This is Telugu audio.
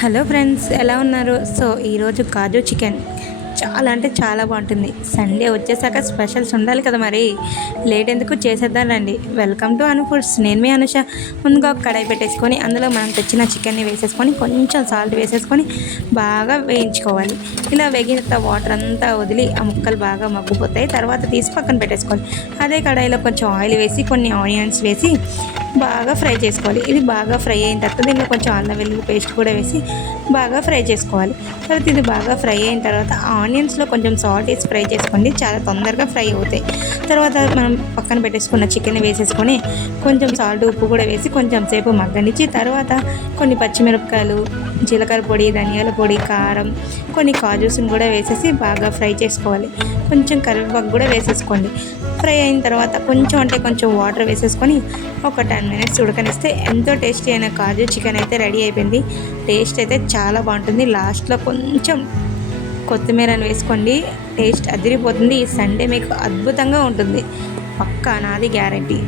హలో ఫ్రెండ్స్ ఎలా ఉన్నారు? సో ఈరోజు కాజు చికెన్ చాలా అంటే చాలా బాగుంటుంది. సండే వచ్చేసాక స్పెషల్స్ ఉండాలి కదా మరి. లేట్ ఎందుకు చేసేద్దాం రండి. Welcome to Anu foods. నేను మీ అనుష. ముందుగా ఒక కడాయి పెట్టేసుకొని అందులో మనం తెచ్చిన చికెన్ని వేసేసుకొని కొంచెం సాల్ట్ వేసేసుకొని బాగా వేయించుకోవాలి. ఇలా వేగిన వాటర్ అంతా వదిలి ఆ ముక్కలు బాగా మగ్గిపోతాయి. తర్వాత తీసి పక్కన పెట్టేసుకోవాలి. అదే కడాయిలో కొంచెం ఆయిల్ వేసి కొన్ని ఆనియన్స్ వేసి బాగా ఫ్రై చేసుకోవాలి. ఇది బాగా ఫ్రై అయిన తర్వాత దీనిలో కొంచెం అల్లం వెల్లుల్లి పేస్ట్ కూడా వేసి బాగా ఫ్రై చేసుకోవాలి. తర్వాత ఇది బాగా ఫ్రై అయిన తర్వాత ఆనియన్స్లో కొంచెం సాల్ట్ వేసి ఫ్రై చేసుకోండి. చాలా తొందరగా ఫ్రై అవుతాయి. తర్వాత మనం పక్కన పెట్టేసుకున్న చికెన్ వేసేసుకొని కొంచెం సాల్ట్ ఉప్పు కూడా వేసి కొంచెం సేపు మగ్గనిచ్చి తర్వాత కొన్ని పచ్చిమిరపకాయలు జీలకర్ర పొడి ధనియాల పొడి కారం కొన్ని కాజూస్ని కూడా వేసేసి బాగా ఫ్రై చేసుకోవాలి. కొంచెం కరివేపాకు కూడా వేసేసుకోండి. ఫ్రై అయిన తర్వాత కొంచెం అంటే కొంచెం వాటర్ వేసేసుకొని ఒక టెన్ మినిట్స్ ఉడకనిస్తే ఎంతో టేస్టీ అయిన కాజు చికెన్ అయితే రెడీ అయిపోయింది. టేస్ట్ అయితే చాలా బాగుంటుంది. లాస్ట్లో కొంచెం కొత్తిమీరని వేసుకోండి. టేస్ట్ అదిరిపోతుంది. ఈ సండే మీకు అద్భుతంగా ఉంటుంది. పక్కా నాది గ్యారంటీ.